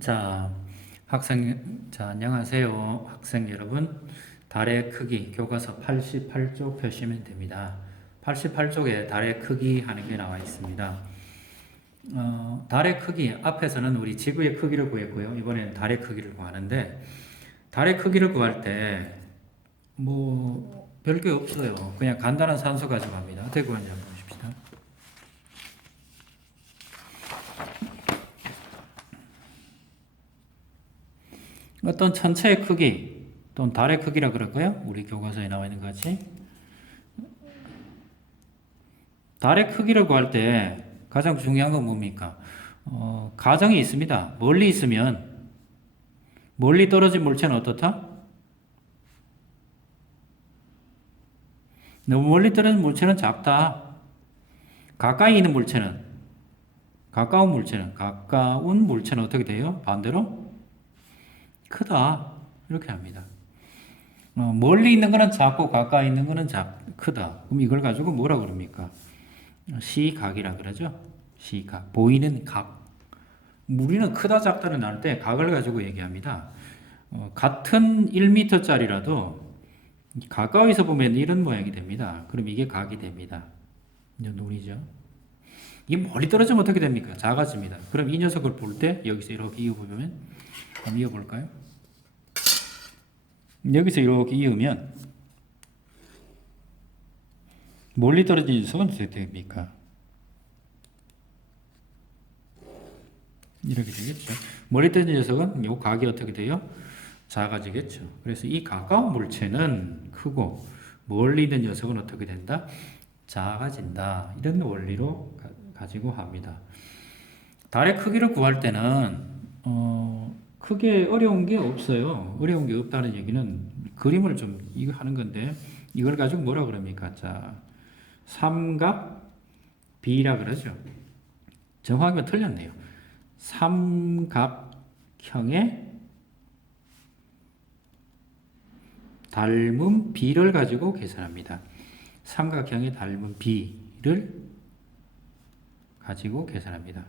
자, 안녕하세요. 학생 여러분. 달의 크기, 교과서 88쪽 펴시면 됩니다. 88쪽에 달의 크기 하는 게 나와 있습니다. 달의 크기, 앞에서는 우리 지구의 크기를 구했고요. 이번에는 달의 크기를 구하는데, 달의 크기를 구할 때, 별게 없어요. 그냥 간단한 산수 가지고 합니다. 어떻게 구하는지 한번 보십시다. 어떤 천체의 크기 또는 달의 크기라 그럴까요? 우리 교과서에 나와 있는 것 같이 달의 크기를 구할 때 가장 중요한 건 뭡니까? 가정이 있습니다. 멀리 떨어진 물체는 어떻다? 너무 멀리 떨어진 물체는 작다. 가까이 있는 물체는 가까운 물체는 어떻게 돼요? 반대로 크다. 이렇게 합니다. 멀리 있는 거는 작고 가까이 있는 거는 크다. 그럼 이걸 가지고 뭐라 그럽니까? 시각이라 그러죠. 시각. 보이는 각. 우리는 크다 작다를 나눌 때 각을 가지고 얘기합니다. 같은 1m짜리라도 가까이서 보면 이런 모양이 됩니다. 그럼 이게 각이 됩니다. 이제 눈이죠. 이게 멀리 떨어지면 어떻게 됩니까? 작아집니다. 그럼 이 녀석을 볼 때 여기서 이렇게 이어보면 한번 이어볼까요? 여기서 이렇게 이으면 멀리 떨어진 녀석은 어떻게 됩니까? 이렇게 되겠죠. 멀리 떨어진 녀석은 이 각이 어떻게 돼요? 작아지겠죠. 그래서 이 가까운 물체는 크고 멀리 있는 녀석은 어떻게 된다? 작아진다. 이런 원리로 가지고 합니다. 달의 크기를 구할 때는 크게 어려운 게 없어요. 어려운 게 없다는 얘기는 그림을 좀 이거 하는 건데 이걸 가지고 뭐라 그럽니까? 자, 삼각 B라 그러죠. 정확하게 틀렸네요. 삼각형의 닮은 B를 가지고 계산합니다. 삼각형의 닮은 B를 가지고 계산합니다.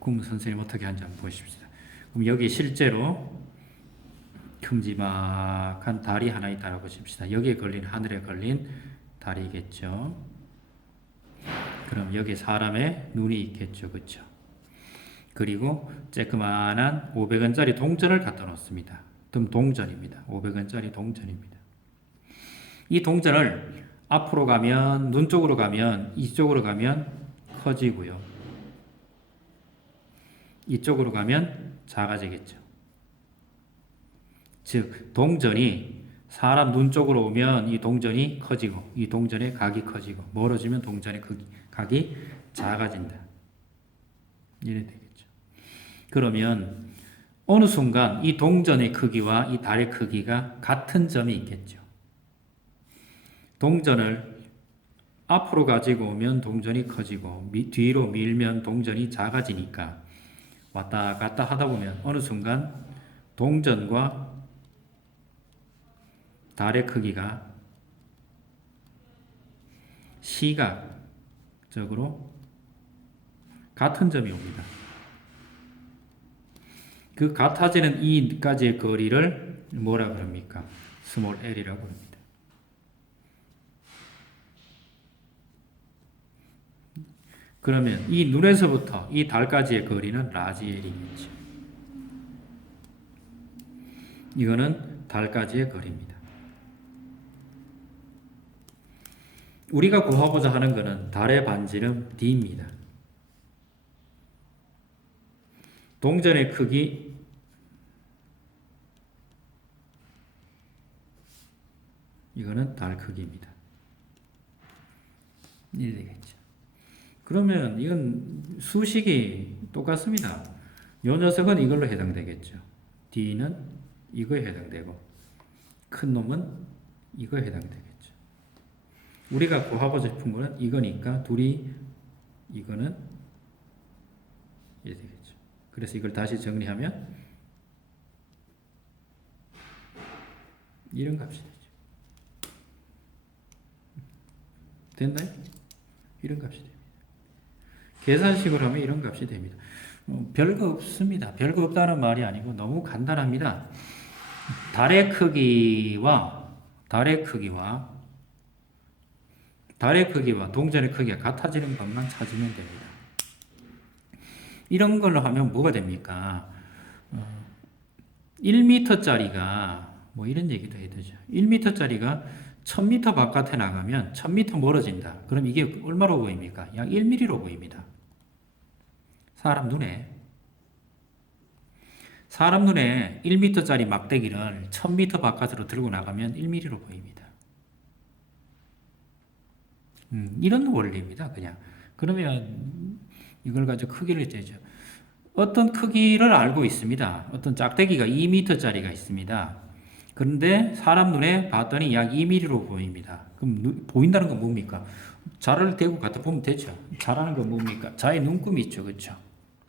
그럼 선생님 어떻게 하는지 한번 보십시다. 그럼 여기 실제로 큼지막한 달이 하나 있다고 보십시다. 여기에 걸린, 하늘에 걸린 달이겠죠. 그럼 여기 사람의 눈이 있겠죠. 그렇죠? 그리고 쬐끄만한 500원짜리 동전을 갖다 놓습니다. 그럼 동전입니다. 500원짜리 동전입니다. 이 동전을 앞으로 가면, 눈 쪽으로 가면, 이쪽으로 가면 커지고요. 이쪽으로 가면 작아지겠죠. 즉, 동전이 사람 눈 쪽으로 오면 이 동전이 커지고, 이 동전의 각이 커지고, 멀어지면 동전의 각이 작아진다. 이래 되겠죠. 그러면 어느 순간 이 동전의 크기와 이 달의 크기가 같은 점이 있겠죠. 동전을 앞으로 가지고 오면 동전이 커지고 뒤로 밀면 동전이 작아지니까 왔다 갔다 하다 보면 어느 순간 동전과 달의 크기가 시각적으로 같은 점이 옵니다. 그 같아지는 이까지의 거리를 뭐라 그럽니까? 스몰 l이라고 합니다. 그러면 이 눈에서부터 이 달까지의 거리는 라지 l이겠죠. 이거는 달까지의 거리입니다. 우리가 구하고자 하는 것은 달의 반지름 D입니다. 동전의 크기 이거는 달 크기입니다. 이래 되겠죠. 그러면 이건 수식이 똑같습니다. 이 녀석은 이걸로 해당되겠죠. D는 이거에 해당되고 큰 놈은 이거에 해당되겠죠. 우리가 구하고 싶은 거는 이거니까 둘이 이거는 이렇게 되겠죠. 그래서 이걸 다시 정리하면 이런 값이 되죠. 됐나요? 이런 값이 됩니다. 계산식으로 하면 이런 값이 됩니다. 별거 없습니다. 별거 없다는 말이 아니고 너무 간단합니다. 달의 크기와 달의 크기와 달의 크기와 동전의 크기가 같아지는 것만 찾으면 됩니다. 이런 걸로 하면 뭐가 됩니까? 1m짜리가 뭐 이런 얘기도 해야 되죠. 1m짜리가 1000m 바깥에 나가면 1000m 멀어진다. 그럼 이게 얼마로 보입니까? 약 1mm로 보입니다. 사람 눈에 1m짜리 막대기를 1000m 바깥으로 들고 나가면 1mm로 보입니다. 이런 원리입니다. 그냥. 그러면 이걸 가지고 크기를 재죠. 어떤 크기를 알고 있습니다. 어떤 짝대기가 2m짜리가 있습니다. 그런데 사람 눈에 봤더니 약 2mm로 보입니다. 그럼 보인다는 건 뭡니까? 자를 대고 갖다 보면 되죠. 자라는 건 뭡니까? 자의 눈금이 있죠. 그렇죠?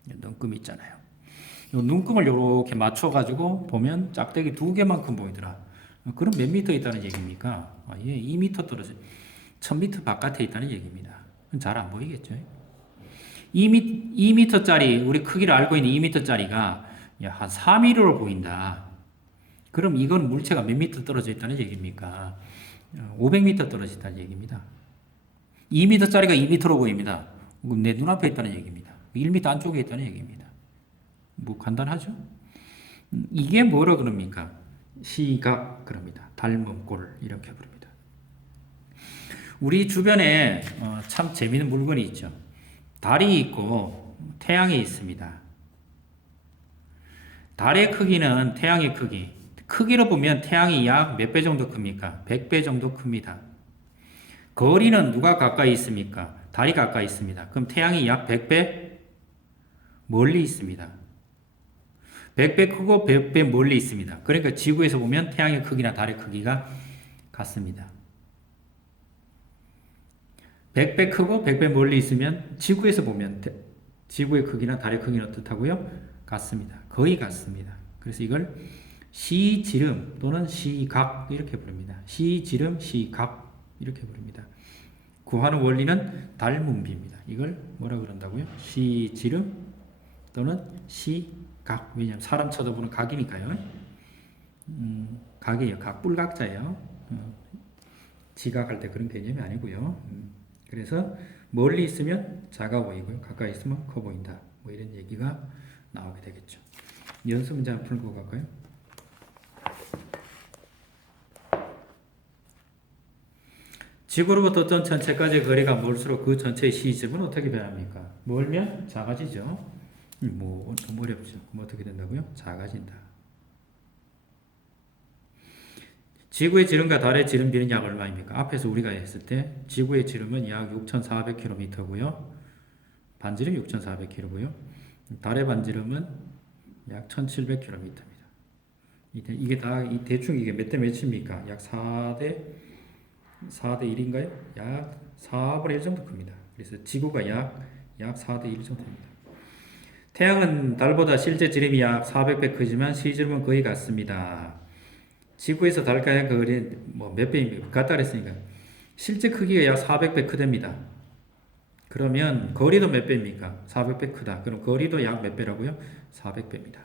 눈금이 있잖아요. 이 눈금을 이렇게 맞춰가지고 보면 짝대기 2개만큼 보이더라. 그럼 몇 미터 있다는 얘기입니까? 예, 2m 떨어져 1000m 바깥에 있다는 얘기입니다. 잘 안 보이겠죠? 2m짜리 우리 크기를 알고 있는 2m짜리가 한 4mm로 보인다. 그럼 이건 물체가 몇 미터 떨어져 있다는 얘기입니까? 500m 떨어져 있다는 얘기입니다. 2m짜리가 2m로 보입니다. 그럼 내 눈앞에 있다는 얘기입니다. 1m 안쪽에 있다는 얘기입니다. 뭐 간단하죠? 이게 뭐라 그럽니까? 시각 그럽니다. 닮은 꼴 이렇게 부릅니다. 우리 주변에 참 재미있는 물건이 있죠. 달이 있고 태양이 있습니다. 달의 크기는 태양의 크기로 보면 태양이 약 몇 배 정도 큽니까? 100배 정도 큽니다. 거리는 누가 가까이 있습니까? 달이 가까이 있습니다. 그럼 태양이 약 100배 멀리 있습니다. 100배 크고 100배 멀리 있습니다. 그러니까 지구에서 보면 태양의 크기나 달의 크기가 같습니다. 100배 크고 100배 멀리 있으면 지구에서 보면 지구의 크기나 달의 크기는 어떻다고요? 같습니다. 거의 같습니다. 그래서 이걸 시지름 또는 시각 이렇게 부릅니다. 시지름, 시각 이렇게 부릅니다. 구하는 원리는 닮음비입니다. 이걸 뭐라 그런다고요? 시지름 또는 시각. 왜냐하면 사람 쳐다보는 각이니까요. 각이에요. 각, 뿔각자예요. 지각할 때 그런 개념이 아니고요. 그래서 멀리 있으면 작아 보이고요. 가까이 있으면 커 보인다. 뭐 이런 얘기가 나오게 되겠죠. 연습 문제 하나 풀고 갈까요? 지구로부터 어떤 전체까지의 거리가 멀수록 그 전체의 시집은 어떻게 변합니까? 멀면 작아지죠. 뭐 어렵죠. 그럼 어떻게 된다고요? 작아진다. 지구의 지름과 달의 지름 비는 약 얼마입니까? 앞에서 우리가 했을 때 지구의 지름은 약 6,400km고요. 반지름 6,400km고요. 달의 반지름은 약 1,700km입니다. 이게 다 대충 이게 몇 대 몇입니까? 약 4대 1인가요? 약 4분의 1 정도 큽니다. 그래서 지구가 약 4대 1 정도입니다. 태양은 달보다 실제 지름이 약 400배 크지만 시지름은 거의 같습니다. 지구에서 달과의 거리는 뭐 몇 배입니까? 같다 그랬으니까 실제 크기가 약 400배 크답니다. 그러면 거리도 몇 배입니까? 400배 크다. 그럼 거리도 약 몇 배라고요? 400배입니다.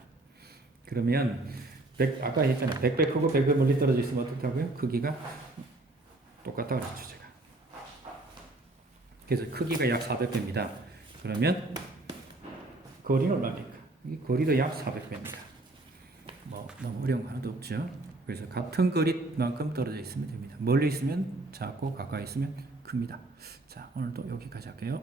그러면 아까 했잖아요. 100배 크고 100배 멀리 떨어져 있으면 어떻다고요? 크기가 똑같다고 했죠, 제가. 그래서 크기가 약 400배입니다. 그러면 거리는 얼마입니까? 이 거리도 약 400배입니다. 뭐 너무 어려운 거 하나도 없죠. 그래서 같은 거리만큼 떨어져 있으면 됩니다. 멀리 있으면 작고 가까이 있으면 큽니다. 자, 오늘도 여기까지 할게요.